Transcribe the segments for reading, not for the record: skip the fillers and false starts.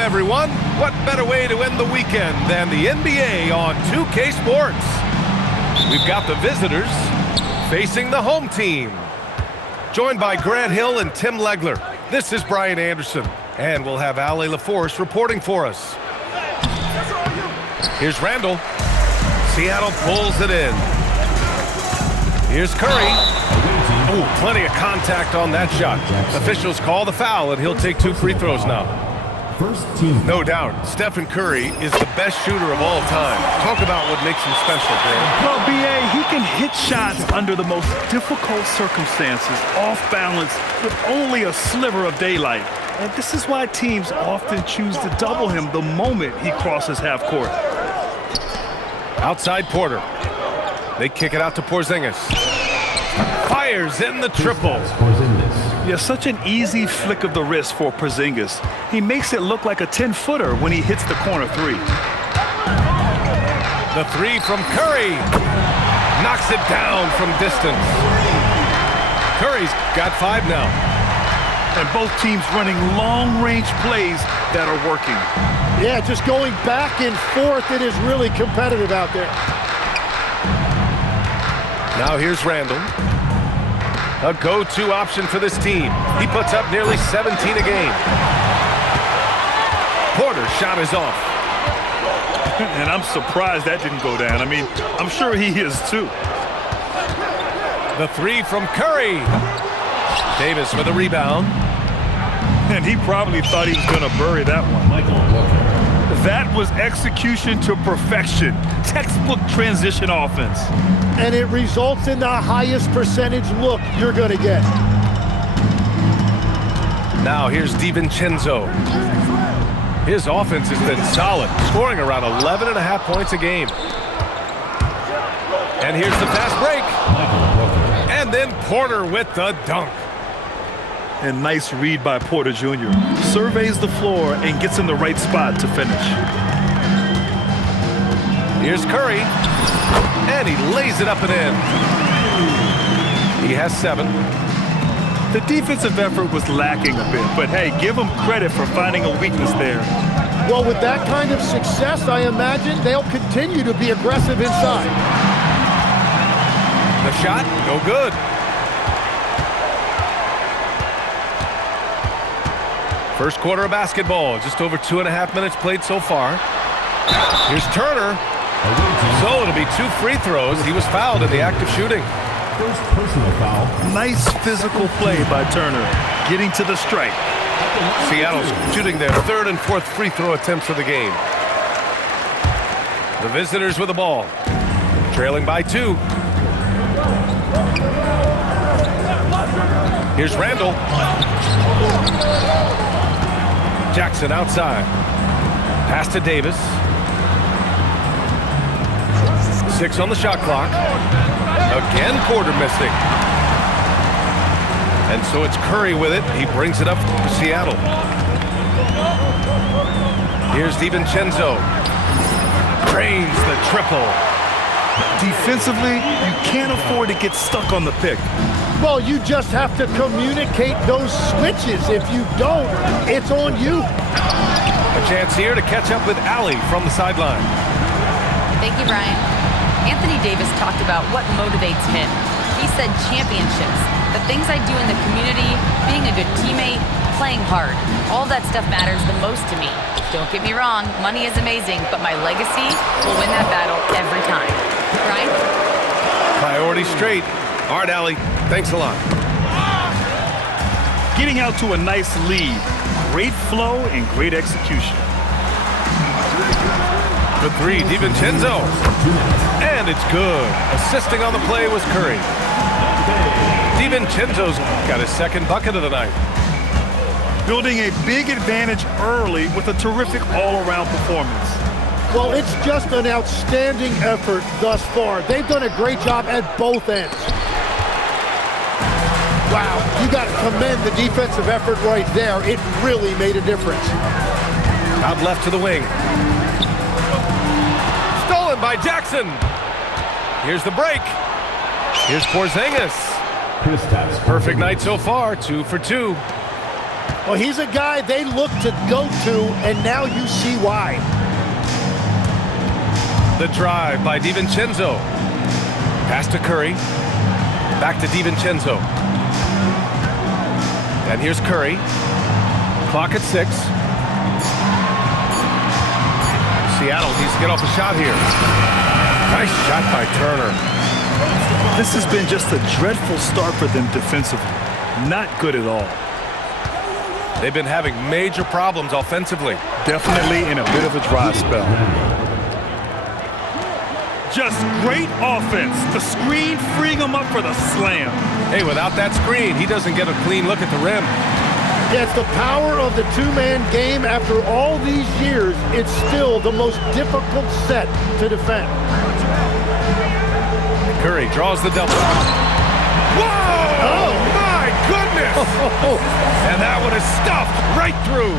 everyone. What better way to end the weekend than the NBA on 2K Sports? We've got the visitors facing the home team. Joined by Grant Hill and Tim Legler, this is Brian Anderson, and we'll have Ali LaForce reporting for us. Here's Randall. Seattle pulls it in. Here's Curry. Oh, plenty of contact on that shot. Officials call the foul, and he'll take 2 free throws now. No doubt, Stephen Curry is the best shooter of all time. Talk about what makes him special, Dan. Well, B.A., he can hit shots under the most difficult circumstances, off balance, with only a sliver of daylight. And this is why teams often choose to double him the moment he crosses half court. Outside Porter. They kick it out to Porzingis. Fires in the triple. Yeah, such an easy flick of the wrist for Porzingis. He makes it look like a 10-footer when he hits the corner 3. The 3 from Curry. Knocks it down from distance. Curry's got 5 now. And both teams running long-range plays that are working. Yeah, just going back and forth. It is really competitive out there. Now here's Randall. A go-to option for this team. He puts up nearly 17 a game. Porter's shot is off. And I'm surprised that didn't go down. I mean, I'm sure he is too. The 3 from Curry. Davis with a rebound. And he probably thought he was going to bury that one. That was execution to perfection. Textbook transition offense. And it results in the highest percentage look you're going to get. Now here's DiVincenzo. His offense has been solid, scoring around 11.5 points a game. And here's the fast break. And then Porter with the dunk. And nice read by Porter Jr. Surveys the floor and gets in the right spot to finish. Here's Curry. And he lays it up and in. He has 7. The defensive effort was lacking a bit, but hey, give them credit for finding a weakness there. Well, with that kind of success, I imagine they'll continue to be aggressive inside. The shot, no good. First quarter of basketball, just over 2.5 minutes played so far. Here's Turner. So it'll be 2 free throws. He was fouled in the act of shooting. First personal foul. Nice physical play by Turner, getting to the strike. Seattle's shooting their 3rd and 4th free throw attempts of the game. The visitors with the ball, trailing by 2. Here's Randall. Jackson outside. Pass to Davis. 6 on the shot clock. Again, Porter missing. And so it's Curry with it. He brings it up to Seattle. Here's DiVincenzo. Drains the triple. Defensively, you can't afford to get stuck on the pick. Well, you just have to communicate those switches. If you don't, it's on you. A chance here to catch up with Ali from the sideline. Thank you, Brian. Anthony Davis talked about what motivates him. He said championships, the things I do in the community, being a good teammate, playing hard. All that stuff matters the most to me. Don't get me wrong, money is amazing, but my legacy will win that battle every time. Brian? Priority straight. All right, Ali. Thanks a lot. Getting out to a nice lead. Great flow and great execution. The 3, DiVincenzo. And it's good. Assisting on the play was Curry. DiVincenzo's got his 2nd bucket of the night. Building a big advantage early with a terrific all-around performance. Well, it's just an outstanding effort thus far. They've done a great job at both ends. Wow, you got to commend the defensive effort right there. It really made a difference. Out left to the wing. Stolen by Jackson. Here's the break. Here's Porzingis. Perfect night so far, 2 for 2. Well, he's a guy they look to go to, and now you see why. The drive by DiVincenzo. Pass to Curry. Back to DiVincenzo. And here's Curry. Clock at 6. Seattle needs to get off a shot here. Nice shot by Turner. This has been just a dreadful start for them defensively. Not good at all. They've been having major problems offensively. Definitely in a bit of a dry spell. Just great offense. The screen freeing him up for the slam. Hey, without that screen, he doesn't get a clean look at the rim. Yeah, it's the power of the two-man game. After all these years, it's still the most difficult set to defend. Curry draws the double. Whoa! Oh, my goodness! And that one is stuffed right through.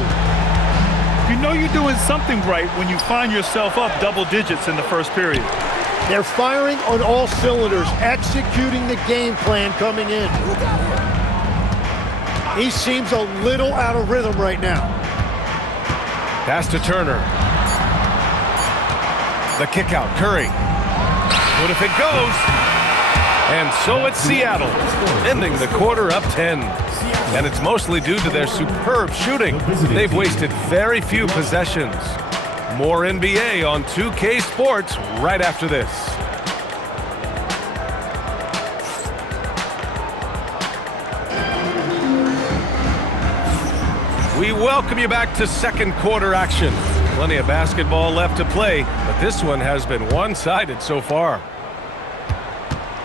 You know you're doing something right when you find yourself up double digits in the first period. They're firing on all cylinders, executing the game plan coming in. He seems a little out of rhythm right now. Pass to Turner. The kick out, Curry. What if it goes? And so it's Seattle, ending the quarter up 10. And it's mostly due to their superb shooting. They've wasted very few possessions. More NBA on 2K Sports right after this. We welcome you back to second quarter action. Plenty of basketball left to play, but this one has been one-sided so far.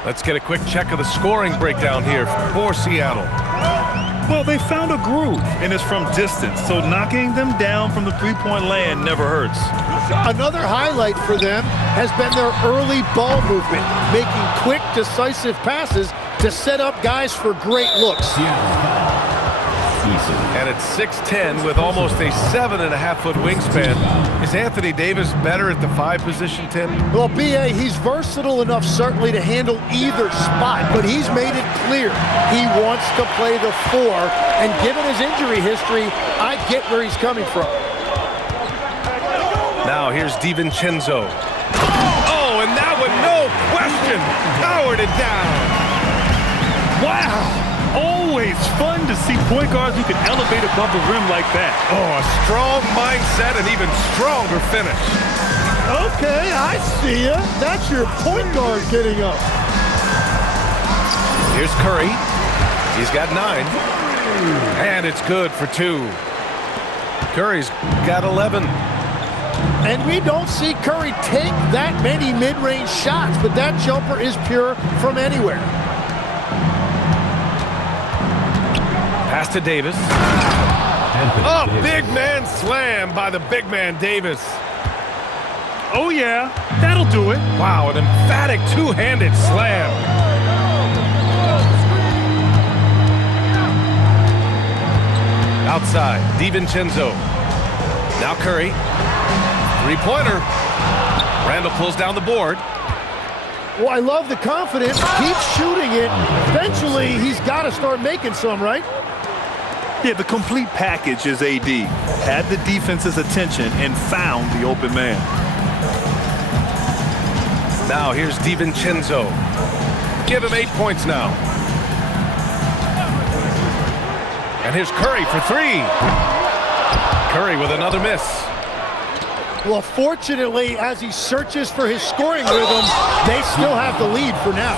Let's get a quick check of the scoring breakdown here for Seattle. Well, they found a groove, and it's from distance, so knocking them down from the three-point land never hurts. Another highlight for them has been their early ball movement, making quick, decisive passes to set up guys for great looks. And at 6'10", with almost a 7.5-foot wingspan, is Anthony Davis better at the 5 position, Tim? Well, B.A., he's versatile enough certainly to handle either spot, but he's made it clear he wants to play the 4, and given his injury history, I get where he's coming from. Now here's DiVincenzo. Oh, and that one, no question, powered it down. Wow! Always fun to see point guards who can elevate above the rim like that. Oh, a strong mindset and even stronger finish. Okay, I see ya. That's your point guard getting up. Here's Curry. He's got 9. And it's good for 2. Curry's got 11. And we don't see Curry take that many mid-range shots, but that jumper is pure from anywhere. Pass to Davis. Oh, big man slam by the big man Davis. Oh, yeah, that'll do it. Wow, an emphatic two-handed slam. Outside, DiVincenzo. Now Curry. Three-pointer. Randall pulls down the board. Well, I love the confidence. Keep shooting it. Eventually, he's got to start making some, right? Yeah, the complete package is AD. Had the defense's attention and found the open man. Now here's DiVincenzo. Give him 8 points now. And here's Curry for 3. Curry with another miss. Well, fortunately, as he searches for his scoring rhythm, they still have the lead for now.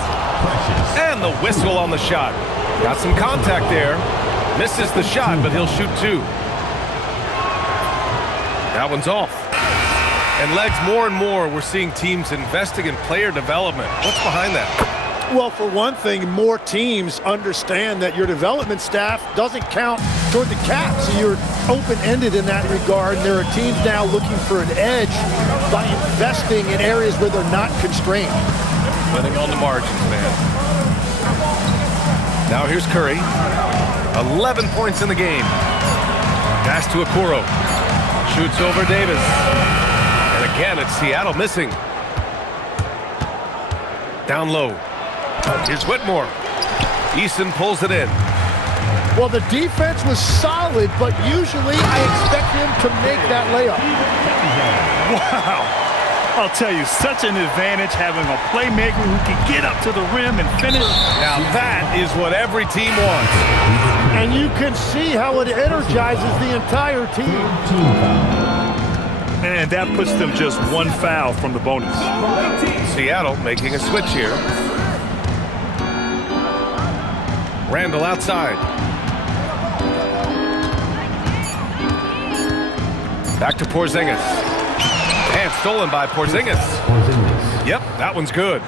And the whistle on the shot. Got some contact there. Misses the shot, but he'll shoot 2. That one's off. And Legs, more and more, we're seeing teams investing in player development. What's behind that? Well, for one thing, more teams understand that your development staff doesn't count toward the cap, so you're open-ended in that regard. And there are teams now looking for an edge by investing in areas where they're not constrained. Winning on the margins, man. Now here's Curry. 11 points in the game. Pass to Okoro. Shoots over Davis. And again, it's Seattle missing. Down low. Here's Whitmore. Eason pulls it in. Well, the defense was solid, but usually I expect him to make that layup. Wow. I'll tell you, such an advantage having a playmaker who can get up to the rim and finish. Now that is what every team wants. And you can see how it energizes the entire team. And that puts them just one foul from the bonus. Seattle making a switch here. Randall outside. Back to Porzingis. And stolen by Porzingis. Yep, that one's good.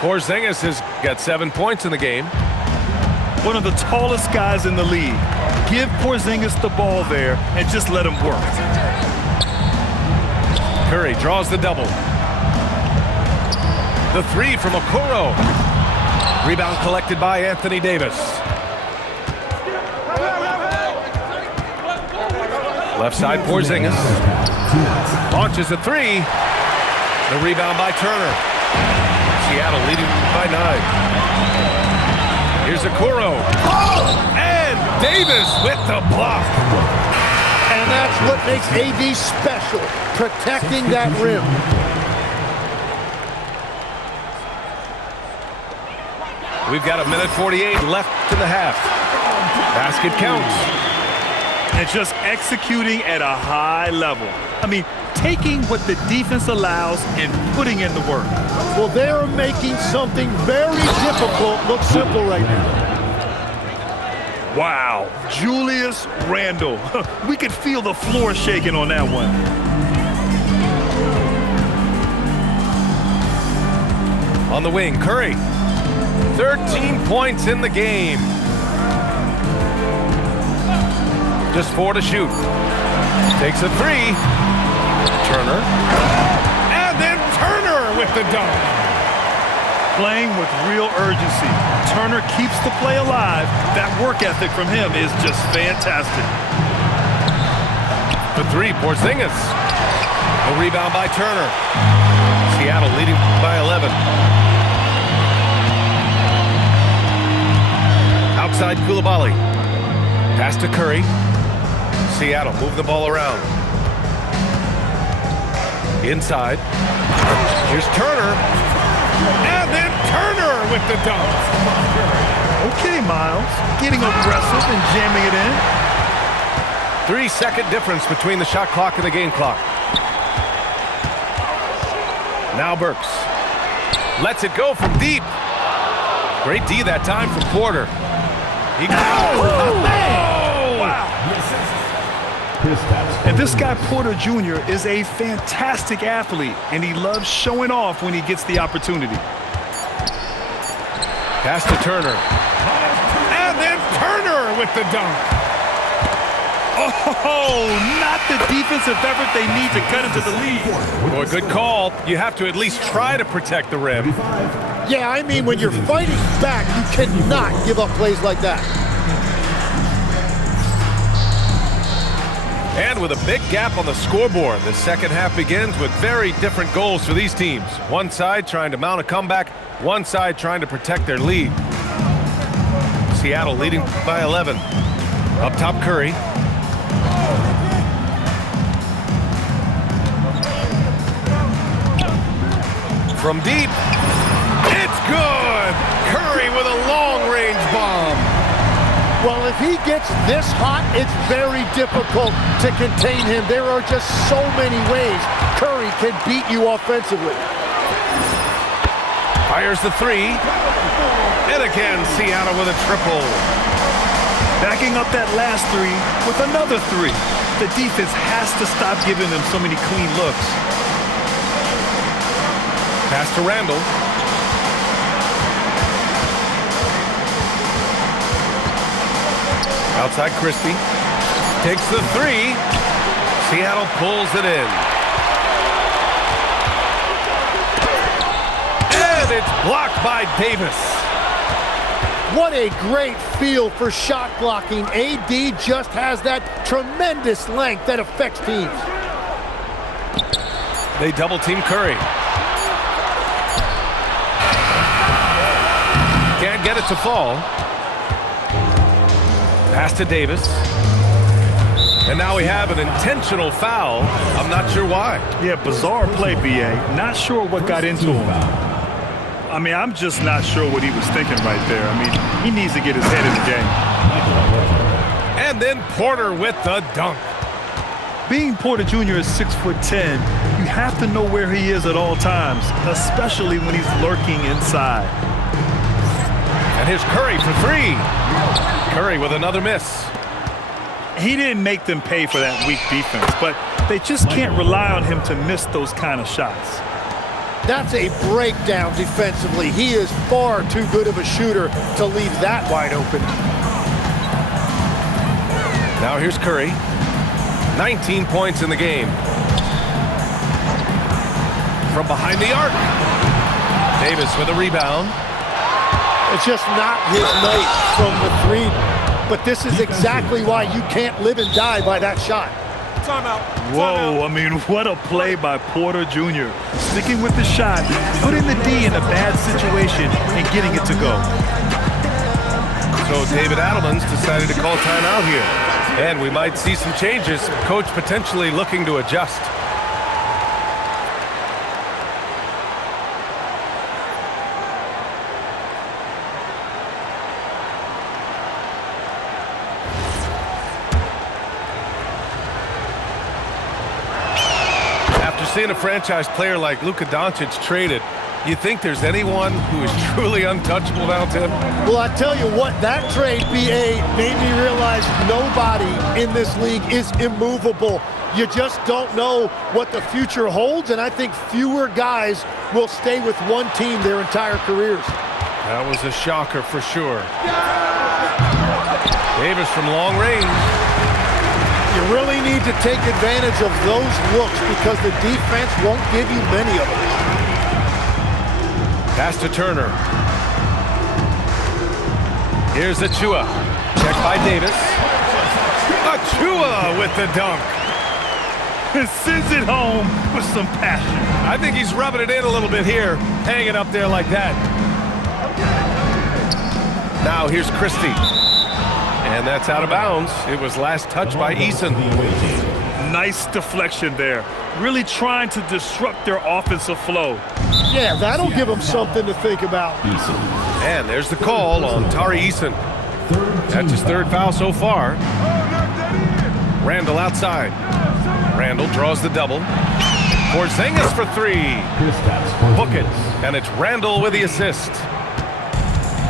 Porzingis has got 7 points in the game. One of the tallest guys in the league. Give Porzingis the ball there and just let him work. Curry draws the double. The three from Okoro. Rebound collected by Anthony Davis. Left side Porzingis. Launches a three. The rebound by Turner. Seattle leading by 9. Here's Okoro. And Davis with the block. And that's what makes AD special, protecting that rim. We've got 1:48 left in the half. Basket counts. And just executing at a high level. I mean, taking what the defense allows and putting in the work. Well, they're making something very difficult look simple right now. Wow, Julius Randle. We could feel the floor shaking on that one. On the wing, Curry. 13 points in the game. Just 4 to shoot. Takes a three. Turner. And then Turner with the dunk. Playing with real urgency. Turner keeps the play alive. That work ethic from him is just fantastic. The three, Porzingis. A rebound by Turner. Seattle leading by 11. Outside Coulibaly. Pass to Curry. Seattle move the ball around. Inside. Here's Turner. And then Turner with the dunk. Okay, Miles. Getting aggressive and jamming it in. 3-second difference between the shot clock and the game clock. Now Burks. Lets it go from deep. Great D that time from Porter. He goes. Oh, wow. And this guy, Porter Jr., is a fantastic athlete, and he loves showing off when he gets the opportunity. Pass to Turner. And then Turner with the dunk. Oh, not the defensive effort they need to cut into the lead. Boy, good call. You have to at least try to protect the rim. Yeah, I mean, when you're fighting back, you cannot give up plays like that. And with a big gap on the scoreboard, the second half begins with very different goals for these teams. One side trying to mount a comeback, one side trying to protect their lead. Seattle leading by 11. Up top, Curry. From deep, it's good! Curry with a long-range bomb. Well, if he gets this hot, it's very difficult to contain him. There are just so many ways Curry can beat you offensively. Fires the three. And again, Seattle with a triple. Backing up that last three with another three. The defense has to stop giving them so many clean looks. Pass to Randall. Outside Christie. Takes the three. Seattle pulls it in. And it's blocked by Davis. What a great feel for shot blocking. AD just has that tremendous length that affects teams. They double team Curry. Can't get it to fall. Pass to Davis. And now we have an intentional foul. I'm not sure why. Yeah, bizarre play, B.A. Not sure what got into him. I mean, I'm just not sure what he was thinking right there. I mean, he needs to get his head in the game. And then Porter with the dunk. Being Porter Jr. is 6'10", you have to know where he is at all times, especially when he's lurking inside. And here's Curry for three. Curry with another miss. He didn't make them pay for that weak defense, but they just can't rely on him to miss those kind of shots. That's a breakdown defensively. He is far too good of a shooter to leave that wide open. Now here's Curry. 19 points in the game. From behind the arc. Davis with a rebound. It's just not his night from the three. But this is exactly why you can't live and die by that shot. Timeout. Whoa, I mean, what a play by Porter Jr. Sticking with the shot, putting the D in a bad situation, and getting it to go. So David Adelman's decided to call timeout here. And we might see some changes. Coach potentially looking to adjust. After seeing a franchise player like Luka Doncic traded, you think there's anyone who is truly untouchable now, Tim? Well, I tell you what, that trade, B.A., made me realize nobody in this league is immovable. You just don't know what the future holds, and I think fewer guys will stay with one team their entire careers. That was a shocker for sure. Davis from long range. You really need to take advantage of those looks because the defense won't give you many of them. Pass to Turner. Here's Achua. Checked by Davis. Achua with the dunk. And sends it home with some passion. I think he's rubbing it in a little bit here, hanging up there like that. Now here's Christie. And that's out of bounds. It was last touched by Eason. Nice deflection there. Really trying to disrupt their offensive flow. Yeah, that'll give them something to think about. And there's the call on Tari Eason. That's his third foul so far. Randall outside. Randall draws the double. Porzingis for three. Book it. And it's Randall with the assist.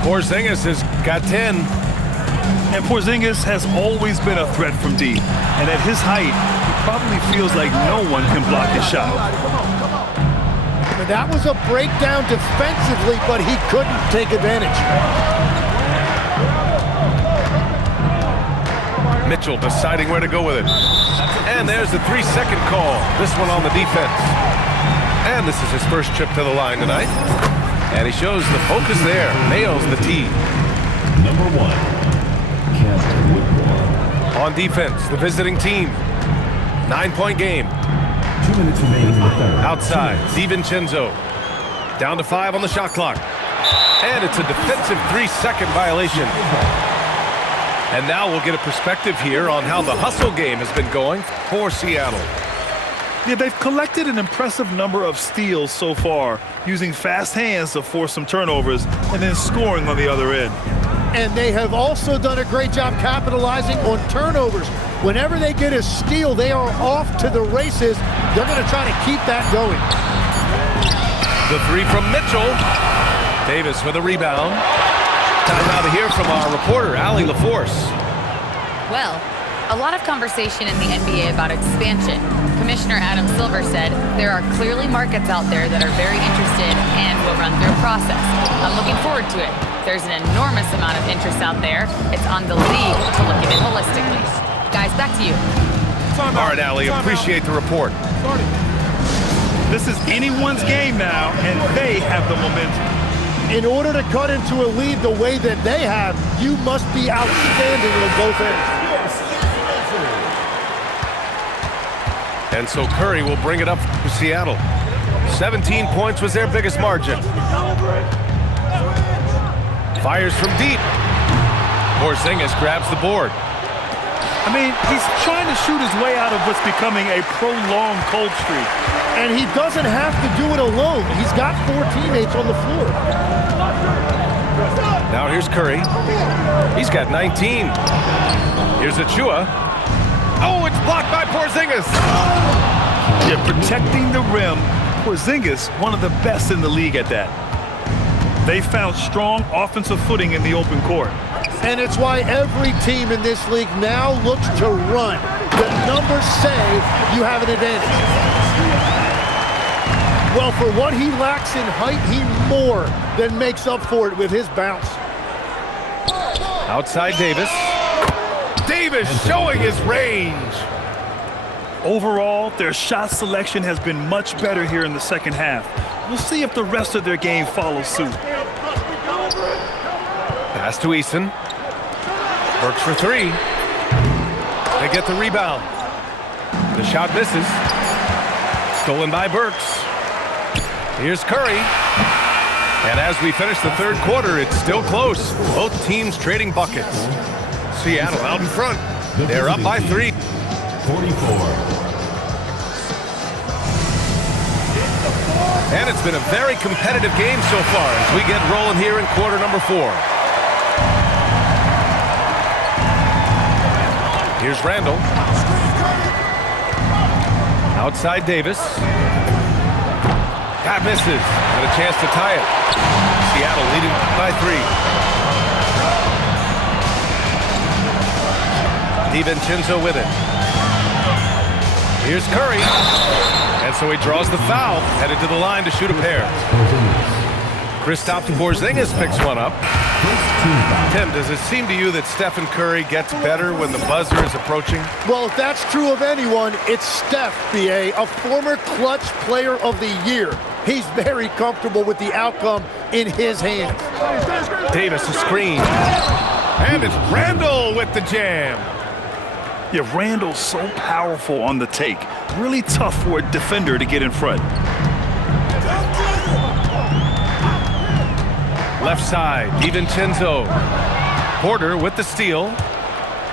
Porzingis has got 10. And Porzingis has always been a threat from deep. And at his height, he probably feels like no one can block his shot. That was a breakdown defensively, but he couldn't take advantage. Mitchell deciding where to go with it. And there's the 3-second call. This one on the defense. And this is his first trip to the line tonight. And he shows the focus there. Nails the tee. Number 1, Kevin Whitmore. On defense, the visiting team. 9-point game. 2 minutes remaining in the third. Outside, DiVincenzo. Down to 5 on the shot clock. And it's a defensive 3-second violation. And now we'll get a perspective here on how the hustle game has been going for Seattle. Yeah, they've collected an impressive number of steals so far, using fast hands to force some turnovers and then scoring on the other end. And they have also done a great job capitalizing on turnovers. Whenever they get a steal, they are off to the races. They're going to try to keep that going. The three from Mitchell. Davis with a rebound. Time now to hear from our reporter, Allie LaForce. Well, a lot of conversation in the NBA about expansion. Commissioner Adam Silver said there are clearly markets out there that are very interested and will run through a process. I'm looking forward to it. There's an enormous amount of interest out there. It's on the league to look at it holistically. Guys, back to you. All right, Allie, appreciate the report. This is anyone's game now, and they have the momentum. In order to cut into a lead the way that they have, you must be outstanding on both ends. And so Curry will bring it up for Seattle. 17 points was their biggest margin. Fires from deep. Porzingis grabs the board. I mean, he's trying to shoot his way out of what's becoming a prolonged cold streak. And he doesn't have to do it alone. He's got 4 teammates on the floor. Now here's Curry. He's got 19. Here's Achua. Oh, it's blocked by Porzingis. Yeah, protecting the rim. Porzingis, one of the best in the league at that. They found strong offensive footing in the open court. And it's why every team in this league now looks to run. The numbers say you have an advantage. Well, for what he lacks in height, he more than makes up for it with his bounce. Outside Davis. Davis showing his range. Overall, their shot selection has been much better here in the second half. We'll see if the rest of their game follows suit. Pass to Eason. Burks for 3. They get the rebound. The shot misses. Stolen by Burks. Here's Curry. And as we finish the third quarter, it's still close. Both teams trading buckets. Seattle out in front. They're up by 3. 44. And it's been a very competitive game so far as we get rolling here in quarter number 4. Here's Randall. Outside Davis. That misses. Got a chance to tie it. Seattle leading by 3. DiVincenzo with it. Here's Curry. And so he draws the foul, headed to the line to shoot a pair. Kristaps Porzingis picks one up. Tim, does it seem to you that Stephen Curry gets better when the buzzer is approaching? Well, if that's true of anyone, it's Steph, B.A., a former clutch player of the year. He's very comfortable with the outcome in his hands. Davis a screen. And it's Randall with the jam. Yeah, Randall's so powerful on the take. Really tough for a defender to get in front. Left side, DiVincenzo. Porter with the steal.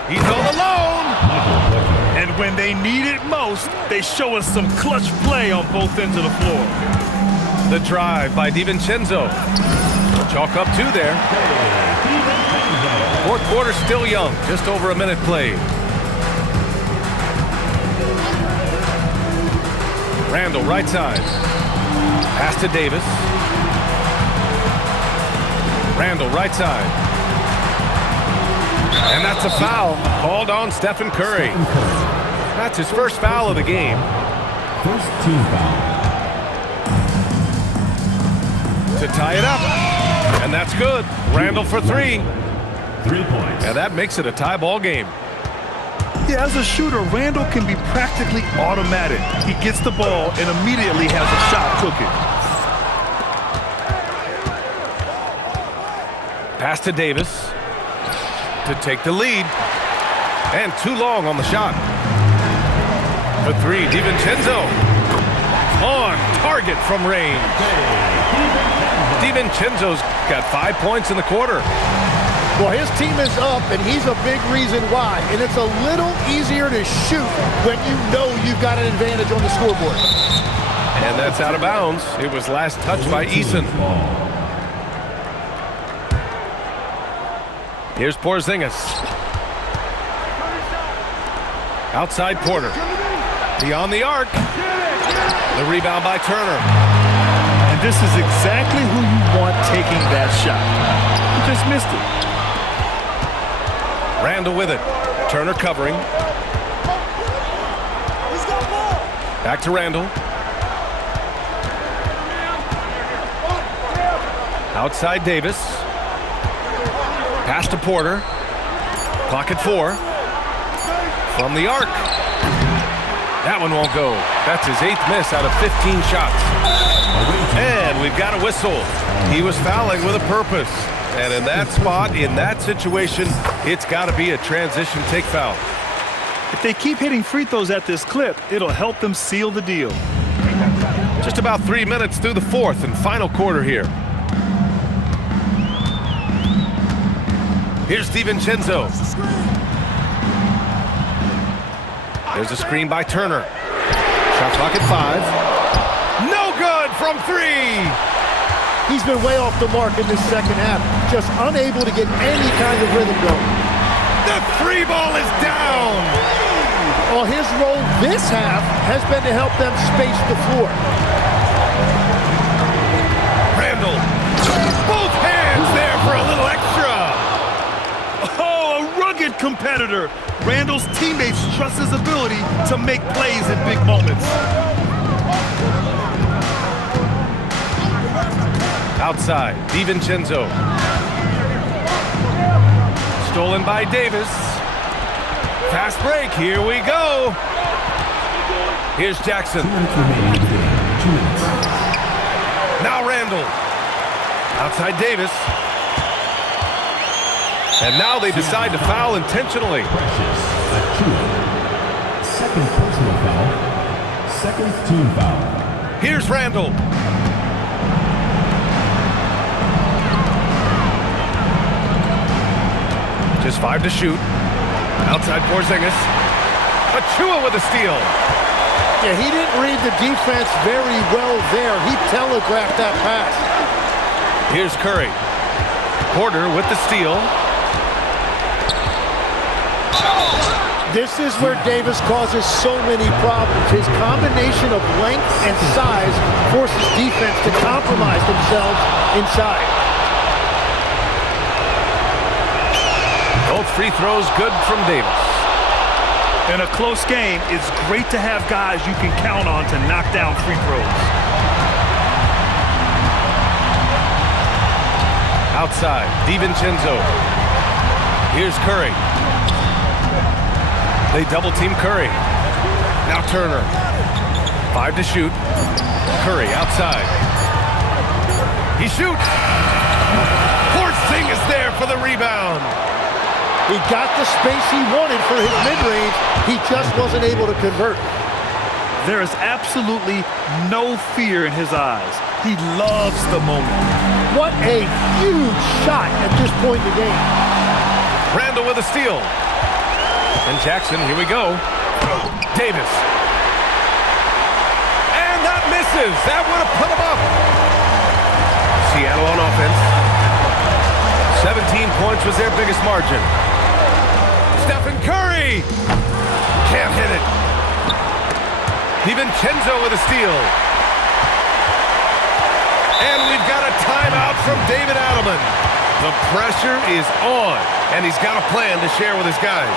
He's all alone. And when they need it most, they show us some clutch play on both ends of the floor. The drive by DiVincenzo. Chalk up 2 there. Fourth quarter still young, just over a minute played. Randall right side. Pass to Davis. Randall right side. And that's a foul called on Stephen Curry. That's his first foul of the game. First team foul. To tie it up. And that's good. Randall for 3. 3 points. And that makes it a tie ball game. Yeah, as a shooter, Randall can be practically automatic. He gets the ball and immediately has a shot cooking. Pass to Davis to take the lead. And too long on the shot. For 3, DiVincenzo. On target from range. DiVincenzo's got 5 points in the quarter. Well, his team is up, and he's a big reason why. And it's a little easier to shoot when you know you've got an advantage on the scoreboard. And that's out of bounds. It was last touched by Eason. Here's Porzingis. Outside Porter. Beyond the arc. The rebound by Turner. And this is exactly who you want taking that shot. He just missed it. Randall with it. Turner covering. Back to Randall. Outside Davis. Pass to Porter. Clock at 4. From the arc. That one won't go. That's his 8th miss out of 15 shots. And we've got a whistle. He was fouling with a purpose. And in that spot, in that situation, it's got to be a transition take foul. If they keep hitting free throws at this clip, it'll help them seal the deal. Just about 3 minutes through the fourth and final quarter here. Here's DiVincenzo. There's a screen by Turner. Shot clock at 5. No good from 3. He's been way off the mark in this second half. Just unable to get any kind of rhythm going. The 3 ball is down. Well, his role this half has been to help them space the floor. Randall. Both hands there for a little extra. Oh, a rugged competitor. Randall's teammates trust his ability to make plays in big moments. Outside, DiVincenzo. Stolen by Davis. Fast break, here we go. Here's Jackson. 2 minutes remaining in the game. 2 minutes. Now Randall. Outside Davis. And now they decide to foul intentionally. Precious, Achiuwa. Second personal foul. Second team foul. Here's Randall. Just 5 to shoot. Outside Porzingis. Achiuwa with a steal. Yeah, he didn't read the defense very well there. He telegraphed that pass. Here's Curry. Porter with the steal. This is where Davis causes so many problems. His combination of length and size forces defense to compromise themselves inside. Both free throws good from Davis. In a close game, it's great to have guys you can count on to knock down free throws. Outside, DiVincenzo. Here's Curry. They double team Curry. Now Turner. 5 to shoot. Curry outside. He shoots. Porzingis there for the rebound. He got the space he wanted for his mid-range. He just wasn't able to convert. There is absolutely no fear in his eyes. He loves the moment. What a huge shot at this point in the game. Randall with a steal. And Jackson, here we go. Davis. And that misses. That would have put him up. Seattle on offense. 17 points was their biggest margin. Stephen Curry. Can't hit it. DiVincenzo with a steal. And we've got a timeout from David Adelman. The pressure is on, and he's got a plan to share with his guys.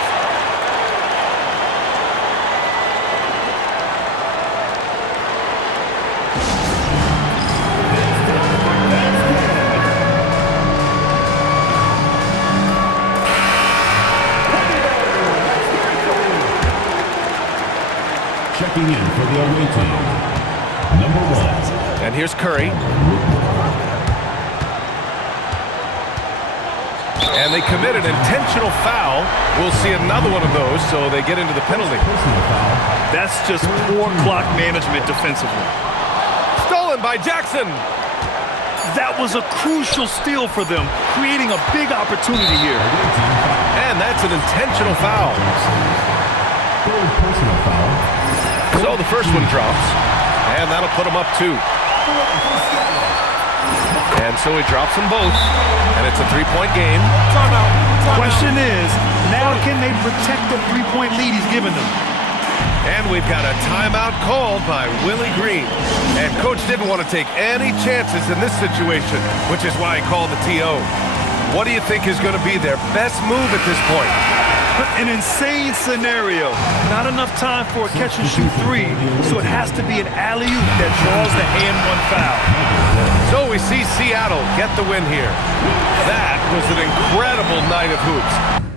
Checking in for the away team. Number 1. And here's Curry. And they commit an intentional foul. We'll see another one of those, so they get into the penalty. Personal foul. That's just poor clock management defensively. Stolen by Jackson. That was a crucial steal for them, creating a big opportunity here. And that's an intentional foul. Third personal foul. So the first one drops, and that'll put him up 2. And so he drops them both, and it's a 3-point game. Question is, now can they protect the 3-point lead he's given them? And we've got a timeout called by Willie Green. And Coach didn't want to take any chances in this situation, which is why he called the TO. What do you think is going to be their best move at this point? An insane scenario. Not enough time for a catch-and-shoot 3, so it has to be an alley-oop that draws the and-one foul. So we see Seattle get the win here. That was an incredible night of hoops.